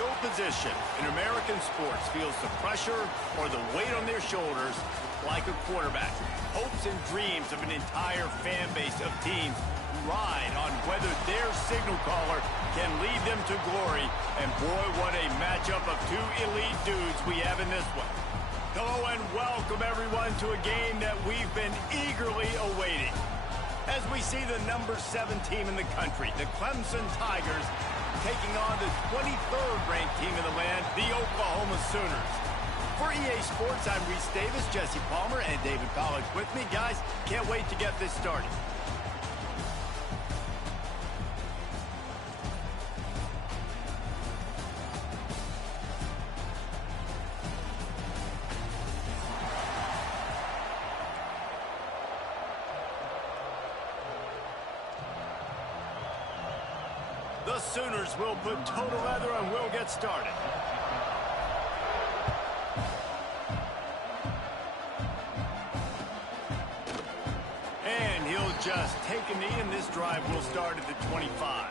No position in American sports feels the pressure or the weight on their shoulders like a quarterback. Hopes and dreams of an entire fan base of teams ride on whether their signal caller can lead them to glory. And boy, what a matchup of two elite dudes we have in this one. Hello and welcome everyone to a game that we've been eagerly awaiting. As we see the number 7 team in the country, the Clemson Tigers, taking on the 23rd ranked team in the land, the Oklahoma Sooners. For EA Sports, I'm Reese Davis, Jesse Palmer, and David College with me. Guys, can't wait to get this started. The Sooners will put total leather and we'll get started. And he'll just take a knee, and this drive will start at the 25.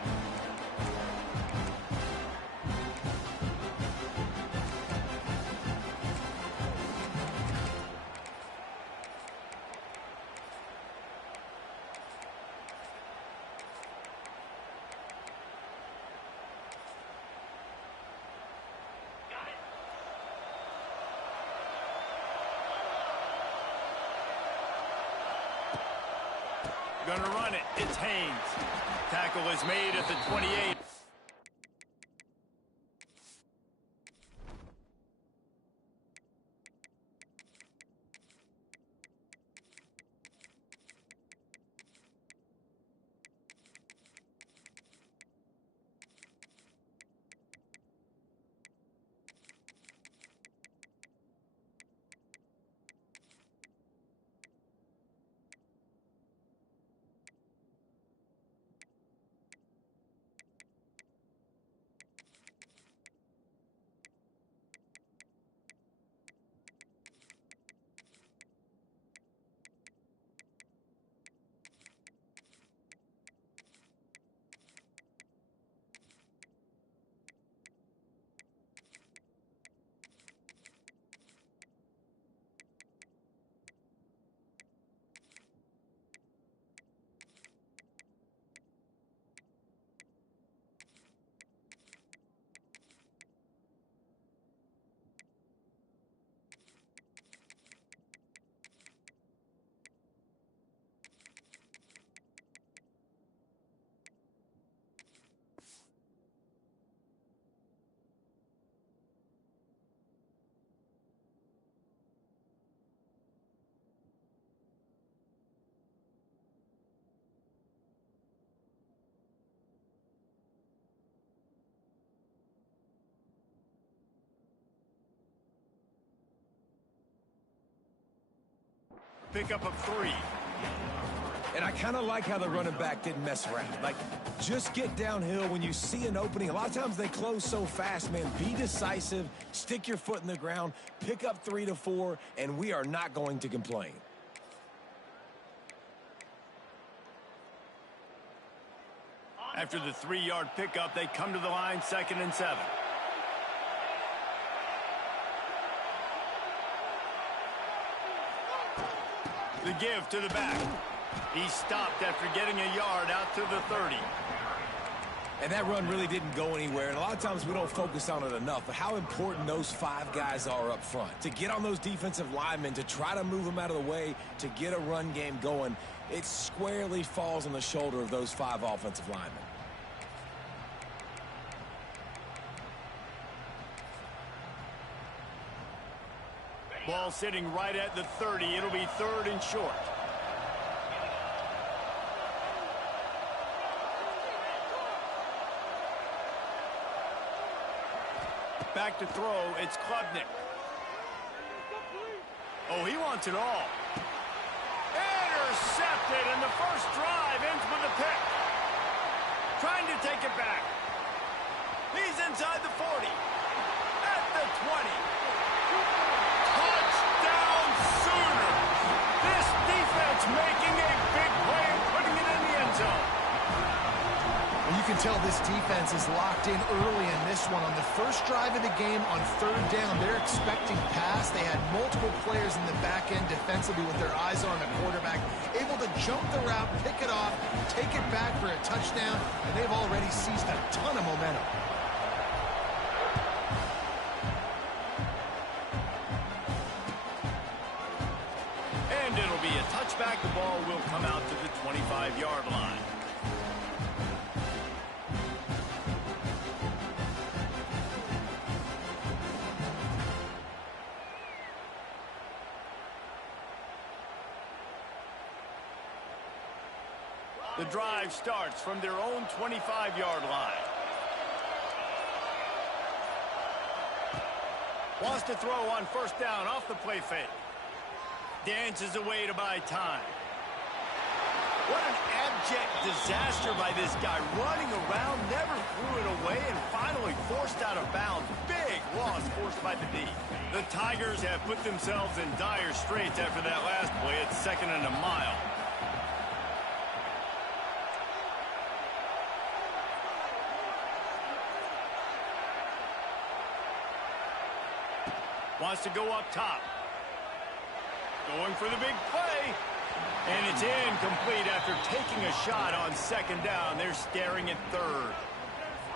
Gonna run it. It's Haynes. Tackle is made at the 28. Pickup of 3. And I kind of like how the running back didn't mess around. Like, just get downhill when you see an opening. A lot of times they close so fast, man. Be decisive, stick your foot in the ground, pick up 3 to 4, and we are not going to complain. After the 3-yard pickup, they come to the line, 2nd and 7. The give to the back. He stopped after getting a yard out to the 30. And that run really didn't go anywhere. And a lot of times we don't focus on it enough. But how important those 5 guys are up front. To get on those defensive linemen, to try to move them out of the way, to get a run game going, it squarely falls on the shoulder of those 5 offensive linemen. Ball sitting right at the 30. It'll be 3rd and short. Back to throw. It's Klubnik. Oh, he wants it all. Intercepted, and the first drive ends with a pick. Trying to take it back. He's inside the 40. At the 20. Touchdown Sooners. This defense making a big play and putting it in the end zone. When you can tell this defense is locked in early in this one. On the first drive of the game on third down, they're expecting pass. They had multiple players in the back end defensively with their eyes on the quarterback, able to jump the route, pick it off, take it back for a touchdown, and they've already seized a ton of momentum. And it'll be a touchback. The ball will come out to the 25-yard line. The drive starts from their own 25-yard line. Wants to throw on first down off the play fake. Dances away to buy time. What an abject disaster by this guy. Running around, never threw it away, and finally forced out of bounds. Big loss forced by the D. The Tigers have put themselves in dire straits after that last play. It's 2nd and a mile. Wants to go up top. Going for the big play. And it's incomplete after taking a shot on 2nd down. They're staring at 3rd.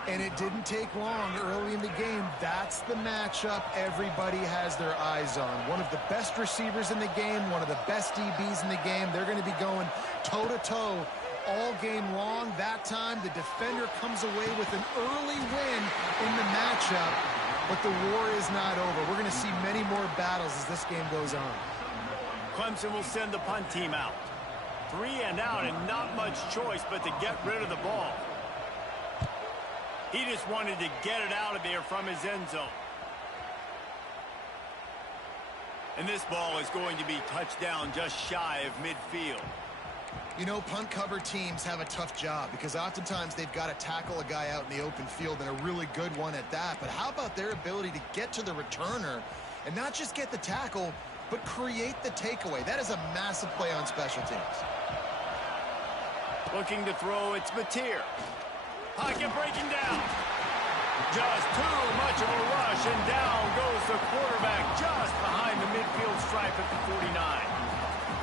And it didn't take long early in the game. That's the matchup everybody has their eyes on. One of the best receivers in the game, one of the best DBs in the game. They're going to be going toe-to-toe all game long. That time, the defender comes away with an early win in the matchup. But the war is not over. We're going to see many more battles as this game goes on. Clemson will send the punt team out. 3 and out and not much choice but to get rid of the ball. He just wanted to get it out of there from his end zone. And this ball is going to be touched down just shy of midfield. You know, punt cover teams have a tough job because oftentimes they've got to tackle a guy out in the open field, and a really good one at that. But how about their ability to get to the returner and not just get the tackle, but create the takeaway? That is a massive play on special teams. Looking to throw, it's Mateer. Pocket breaking down. Just too much of a rush, and down goes the quarterback just behind the midfield stripe at the 49.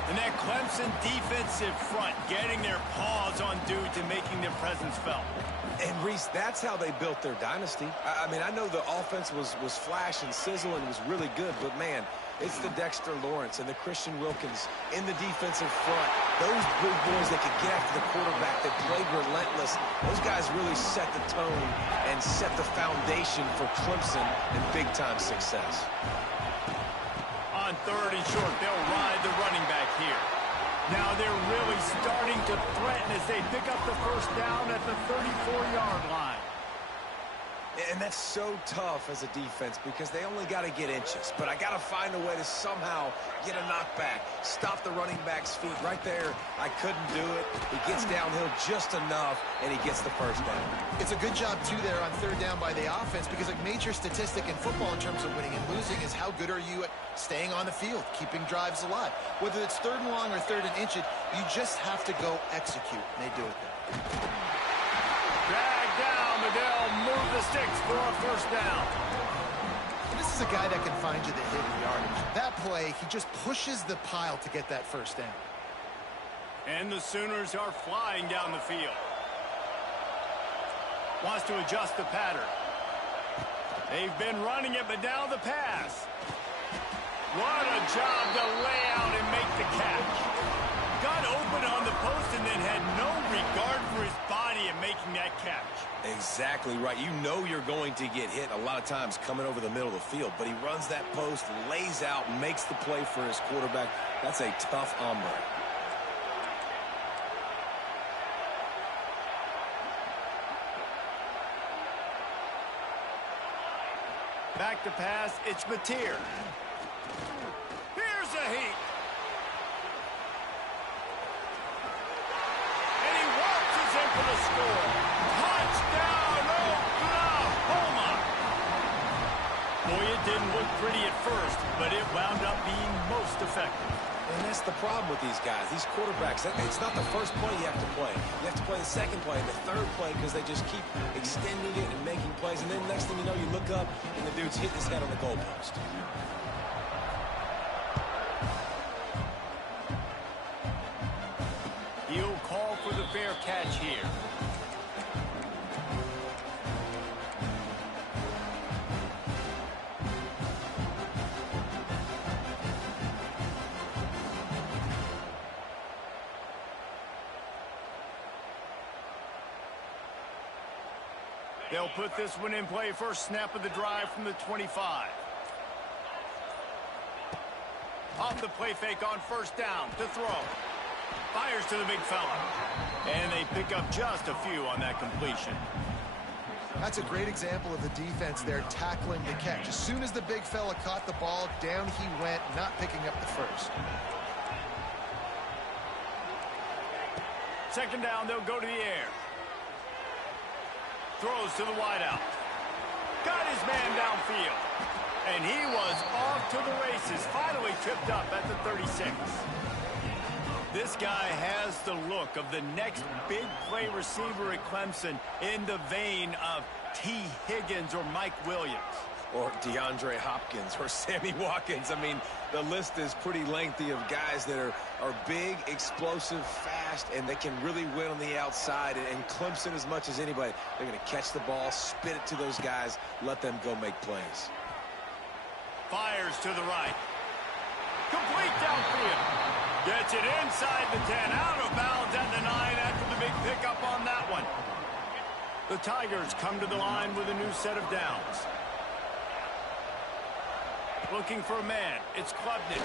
And that Clemson defensive front getting their paws on dudes and making their presence felt. And, Reese, that's how they built their dynasty. I mean, I know the offense was flash and sizzle and was really good, but, man, it's the Dexter Lawrence and the Christian Wilkins in the defensive front. Those big boys that could get after the quarterback, that played relentless. Those guys really set the tone and set the foundation for Clemson and big-time success. On 3rd and short, they'll ride the running back here. Now they're really starting to threaten as they pick up the first down at the 34-yard line. And that's so tough as a defense because they only got to get inches. But I got to find a way to somehow get a knockback, stop the running back's feet. Right there, I couldn't do it. He gets downhill just enough, and he gets the first down. It's a good job, too, there on 3rd down by the offense because a major statistic in football in terms of winning and losing is how good are you at staying on the field, keeping drives alive. Whether it's 3rd and long or 3rd and inches, you just have to go execute, and they do it there. Drag down, but they'll move the sticks for a first down. This is a guy that can find you the hidden yardage. That play, he just pushes the pile to get that first down. And the Sooners are flying down the field. Wants to adjust the pattern. They've been running it, but now the pass. What a job to lay out and make the catch. Got open on the post and then had no regard for his body in making that catch. Exactly right. You know you're going to get hit a lot of times coming over the middle of the field, but he runs that post, lays out, makes the play for his quarterback. That's a tough hombre. Back to pass, it's Mateer. Here's a heat. And he waltzes in for the score. Touchdown, Oklahoma! Boy, it didn't look pretty at first, but it wound up being most effective. And that's the problem with these guys, these quarterbacks. It's not the first play you have to play. You have to play the second play and the third play because they just keep extending it and making plays. And then next thing you know, you look up and the dude's hitting his head on the goalpost. He'll call for the fair catch here. They'll put this one in play first snap of the drive from the 25. Off the play fake on first down to throw. Fires to the big fella. And they pick up just a few on that completion. That's a great example of the defense there tackling the catch. As soon as the big fella caught the ball, down he went, not picking up the first. Second down, they'll go to the air. Throws to the wideout. Got his man downfield. And he was off to the races. Finally tripped up at the 36. This guy has the look of the next big play receiver at Clemson in the vein of T. Higgins or Mike Williams. Or DeAndre Hopkins or Sammy Watkins. I mean, the list is pretty lengthy of guys that are big, explosive, fast, and they can really win on the outside. And Clemson, as much as anybody, they're going to catch the ball, spit it to those guys, let them go make plays. Fires to the right. Complete downfield. Gets it inside the 10, out of bounds at the 9 after the big pickup on that one. The Tigers come to the line with a new set of downs. Looking for a man. It's Klubnik.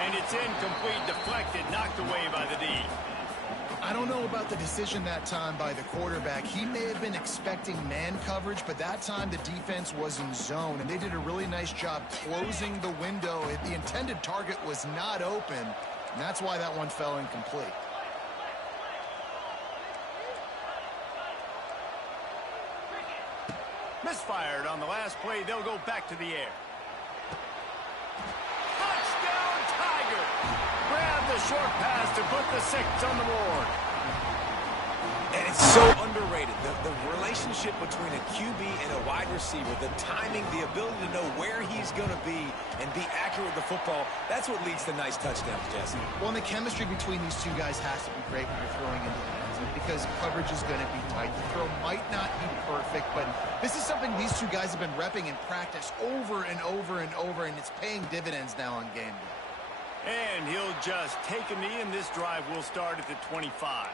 And it's incomplete, deflected, knocked away by the D. I don't know about the decision that time by the quarterback. He may have been expecting man coverage, but that time the defense was in zone, and they did a really nice job closing the window. The intended target was not open, and that's why that one fell incomplete. Misfired on the last play. They'll go back to the air. Touchdown, Tiger! Grab the short pass to put the 6 on the board. And it's so underrated. The relationship between a QB and a wide receiver, the timing, the ability to know where he's going to be and be accurate with the football, that's what leads to nice touchdowns, Jesse. Well, and the chemistry between these two guys has to be great when you're throwing into the hands because coverage is going to be tight. The throw might not be perfect, but this is something these two guys have been repping in practice over and over and over, and it's paying dividends now on game day. And he'll just take a knee, and this drive will start at the 25.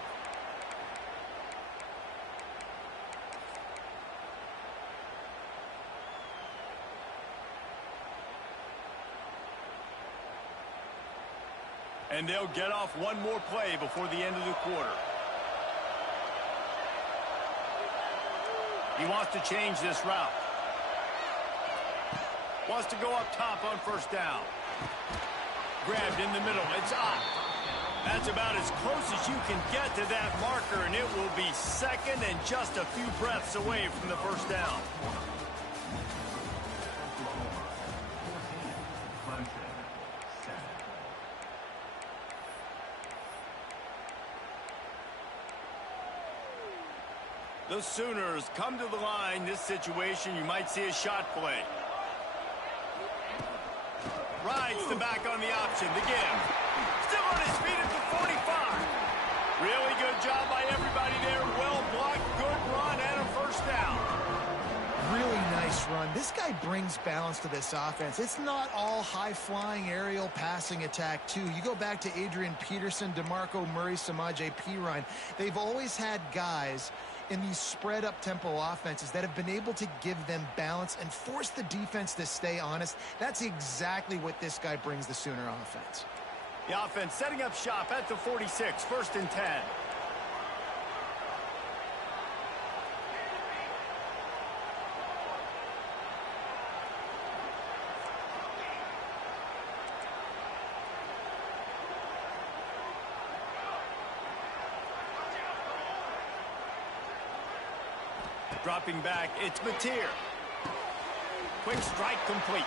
And they'll get off one more play before the end of the quarter. He wants to change this route. Wants to go up top on first down. Grabbed in the middle. It's up. That's about as close as you can get to that marker, and it will be second and just a few breaths away from the first down. The Sooners come to the line. This situation, you might see a shot play. Rides the back on the option. The give. Still on his feet at the 45. Really good job by everybody there. Well blocked, good run, and a first down. Really nice run. This guy brings balance to this offense. It's not all high-flying aerial passing attack, too. You go back to Adrian Peterson, DeMarco Murray, Samaje Perine. They've always had guys in these spread-up tempo offenses that have been able to give them balance and force the defense to stay honest. That's exactly what this guy brings the Sooner offense. The offense setting up shop at the 46, 1st and 10. Dropping back, it's Mateer. Quick strike complete.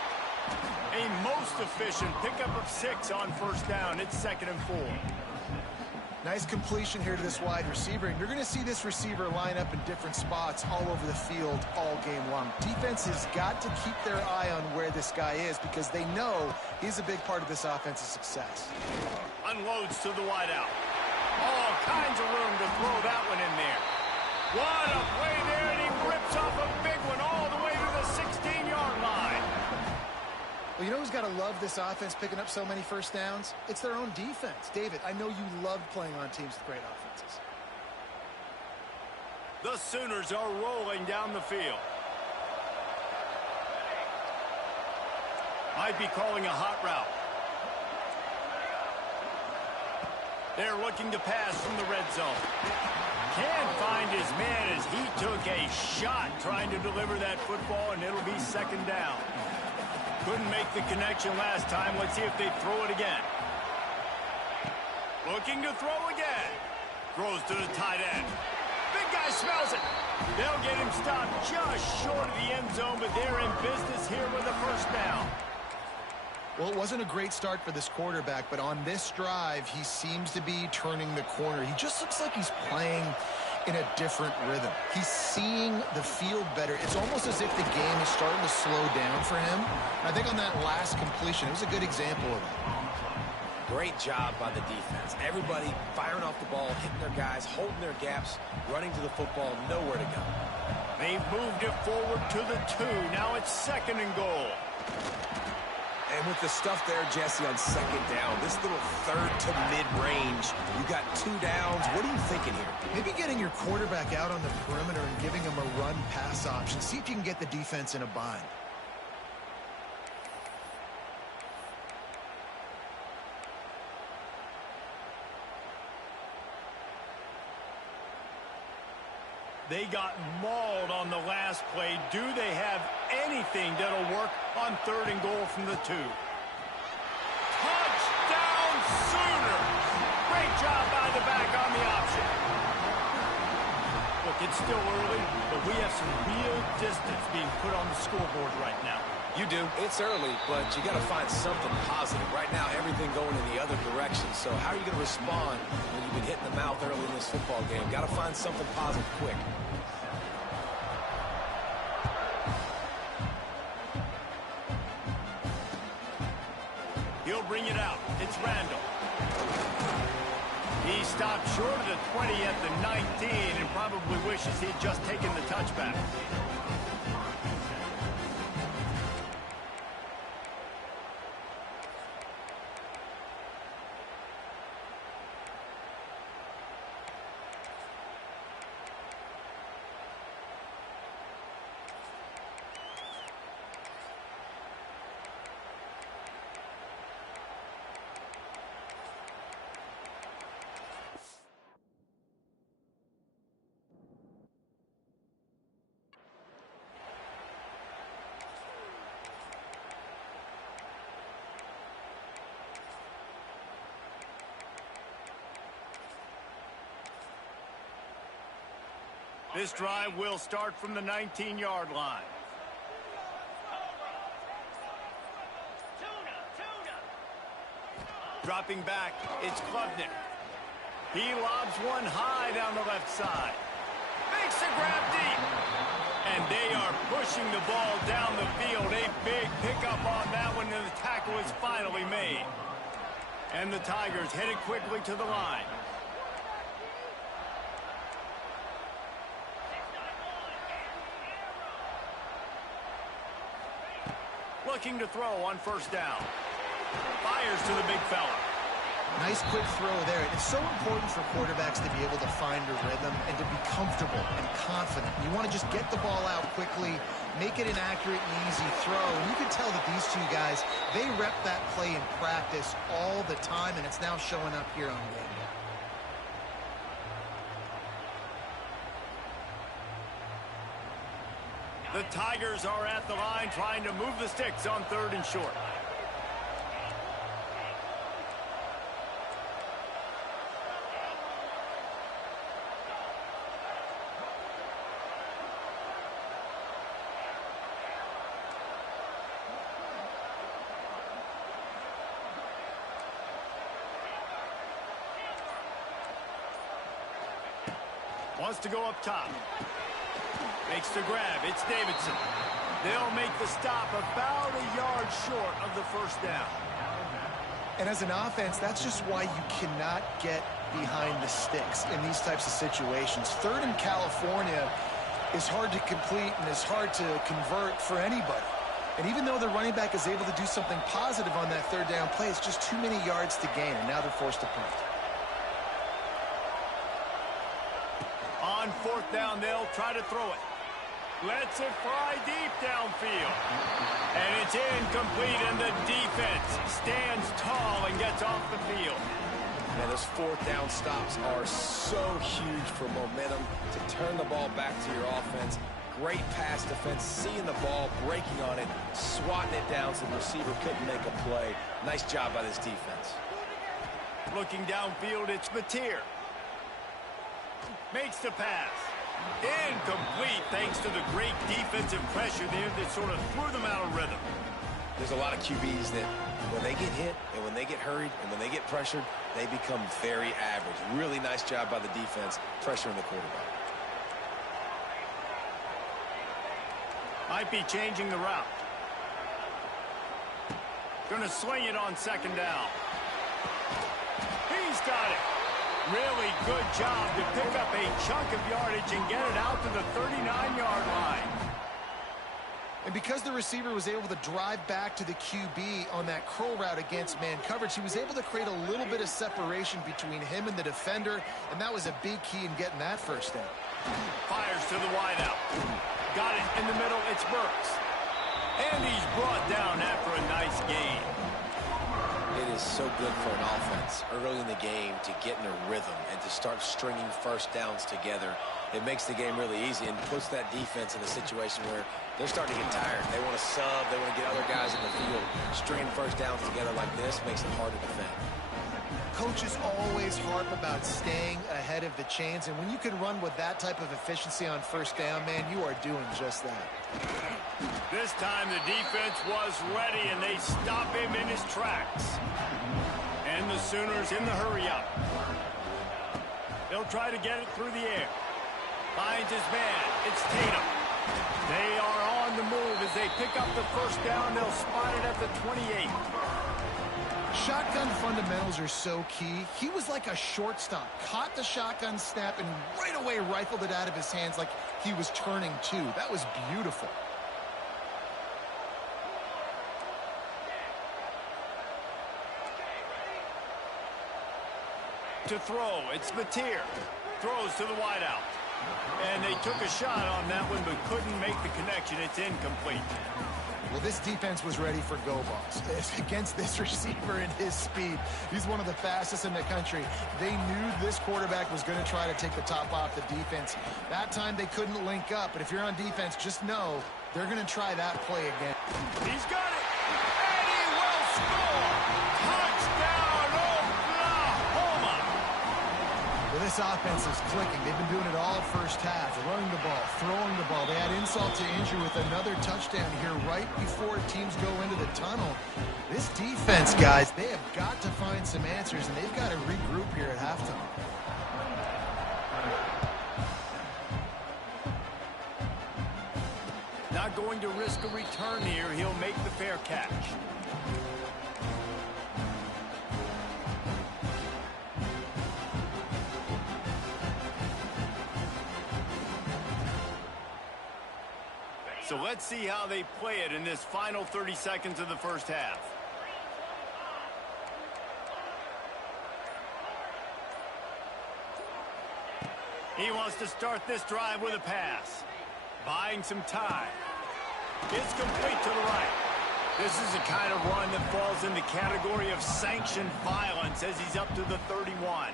A most efficient. Pickup of 6 on first down. It's 2nd and 4. Nice completion here to this wide receiver, and you're going to see this receiver line up in different spots all over the field all game long. Defense has got to keep their eye on where this guy is because they know he's a big part of this offense's success. Unloads to the wideout. All kinds of room to throw that one in there. What a play there, and he rips off a big one all the way to the 16-yard line. Well, you know who's got to love this offense picking up so many first downs? It's their own defense. David, I know you love playing on teams with great offenses. The Sooners are rolling down the field. Might be calling a hot route. They're looking to pass from the red zone. Can't find his man as he took a shot trying to deliver that football, and it'll be 2nd down. Couldn't make the connection last time. Let's see if they throw it again. Looking to throw again. Throws to the tight end. Big guy smells it. They'll get him stopped just short of the end zone, but they're in business here with a first down. Well, it wasn't a great start for this quarterback, but on this drive, he seems to be turning the corner. He just looks like he's playing in a different rhythm. He's seeing the field better. It's almost as if the game is starting to slow down for him. I think on that last completion, it was a good example of that. Great job by the defense. Everybody firing off the ball, hitting their guys, holding their gaps, running to the football, nowhere to go. They've moved it forward to the 2. Now it's 2nd and goal. And with the stuff there, Jesse, on 2nd down, this little 3rd to mid-range, you got 2 downs. What are you thinking here? Maybe getting your quarterback out on the perimeter and giving him a run-pass option. See if you can get the defense in a bind. They got mauled on the last play. Do they have anything that'll work on 3rd and goal from the 2? Touchdown Sooners! Great job by the back on the option. Look, it's still early, but we have some real distance being put on the scoreboard right now. You do. It's early, but you got to find something positive. Right now, everything going in the other direction. So how are you going to respond when you've been hit in the mouth early in this football game? Got to find something positive quick. He'll bring it out. It's Randall. He stopped short of the 20 at the 19 and probably wishes he'd just taken the touchback. This drive will start from the 19-yard line. Dropping back, it's Klubnik. He lobs one high down the left side. Makes a grab deep. And they are pushing the ball down the field. A big pickup on that one, and the tackle is finally made. And the Tigers headed quickly to the line. Looking to throw on first down. Fires to the big fella. Nice quick throw there. It's so important for quarterbacks to be able to find a rhythm and to be comfortable and confident. You want to just get the ball out quickly, make it an accurate and easy throw. And you can tell that these two guys, they rep that play in practice all the time, and it's now showing up here on game day. The Tigers are at the line trying to move the sticks on 3rd and short. Wants to go up top. Makes the grab. It's Davidson. They'll make the stop about a yard short of the first down. And as an offense, that's just why you cannot get behind the sticks in these types of situations. Third in California is hard to complete and is hard to convert for anybody. And even though the running back is able to do something positive on that third down play, it's just too many yards to gain, and now they're forced to punt. On fourth down, they'll try to throw it. Lets it fly deep downfield. And it's incomplete, and the defense stands tall and gets off the field. Man, those fourth down stops are so huge for momentum to turn the ball back to your offense. Great pass defense, seeing the ball, breaking on it, swatting it down so the receiver couldn't make a play. Nice job by this defense. Looking downfield, it's Mateer. Makes the pass. Incomplete thanks to the great defensive pressure there that sort of threw them out of rhythm. There's a lot of QBs that when they get hit and when they get hurried and when they get pressured, they become very average. Really nice job by the defense pressuring the quarterback. Might be changing the route. Gonna swing it on second down. He's got it. Really good job to pick up a chunk of yardage and get it out to the 39-yard line. And because the receiver was able to drive back to the QB on that curl route against man coverage, he was able to create a little bit of separation between him and the defender, and that was a big key in getting that first down. Fires to the wideout. Got it in the middle. It's Burks. And he's brought down after a nice gain. It is so good for an offense early in the game to get in a rhythm and to start stringing first downs together. It makes the game really easy and puts that defense in a situation where they're starting to get tired. They want to sub. They want to get other guys in the field. Stringing first downs together like this makes it hard to defend. Coaches always harp about staying ahead of the chains, and when you can run with that type of efficiency on first down, man, you are doing just that. This time the defense was ready, and they stop him in his tracks. And the Sooners in the hurry-up. They'll try to get it through the air. Finds his man. It's Tatum. They are on the move as they pick up the first down. They'll spot it at the 28. Shotgun fundamentals are so key. He was like a shortstop. Caught the shotgun snap and right away rifled it out of his hands like he was turning two. That was beautiful. To throw, it's Mateer. Throws to the wideout. And they took a shot on that one but couldn't make the connection. It's incomplete. Well, this defense was ready for go balls. Against this receiver and his speed, he's one of the fastest in the country. They knew this quarterback was going to try to take the top off the defense. That time they couldn't link up, but if you're on defense, just know they're going to try that play again. He's got it, and he will score! Touchdown, Oklahoma! Well, this offense is clicking. They've been doing it all first half, running the ball, throwing the ball. They had insult to injury with another touchdown here right before teams go into the tunnel. This defense, guys, they have got to find some answers, and they've got to regroup here at halftime. Not going to risk a return here. He'll make the fair catch. So let's see how they play it in this final 30 seconds of the first half. He wants to start this drive with a pass. Buying some time. It's complete to the right. This is the kind of run that falls in the category of sanctioned violence as he's up to the 31.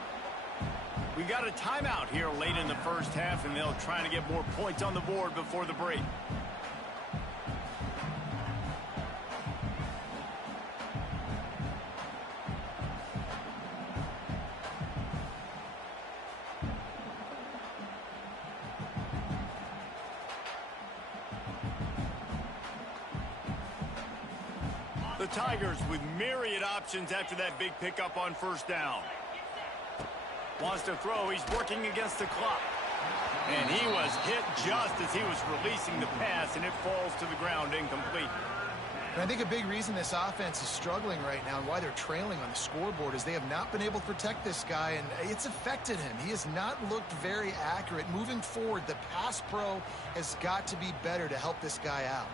We got a timeout here late in the first half, and they'll try to get more points on the board before the break. The Tigers with myriad options after that big pickup on first down. Wants to throw. He's working against the clock. And he was hit just as he was releasing the pass, and it falls to the ground incomplete. And I think a big reason this offense is struggling right now and why they're trailing on the scoreboard is they have not been able to protect this guy, and it's affected him. He has not looked very accurate. Moving forward, the pass pro has got to be better to help this guy out.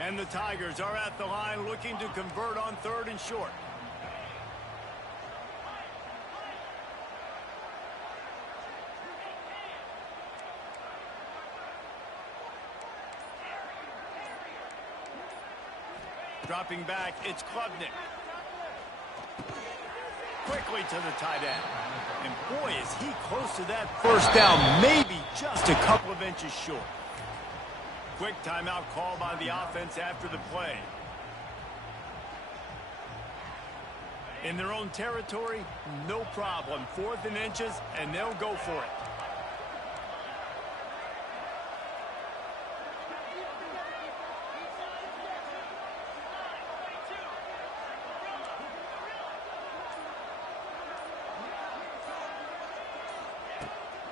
And the Tigers are at the line looking to convert on 3rd and short. Dropping back, it's Klubnik. Quickly to the tight end. And boy, is he close to that first down, maybe just a couple of inches short. Quick timeout called by the offense after the play. In their own territory, no problem. 4th and inches, and they'll go for it.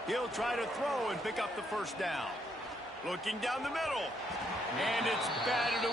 He'll try to throw and pick up the first down. Looking down the middle. And it's batted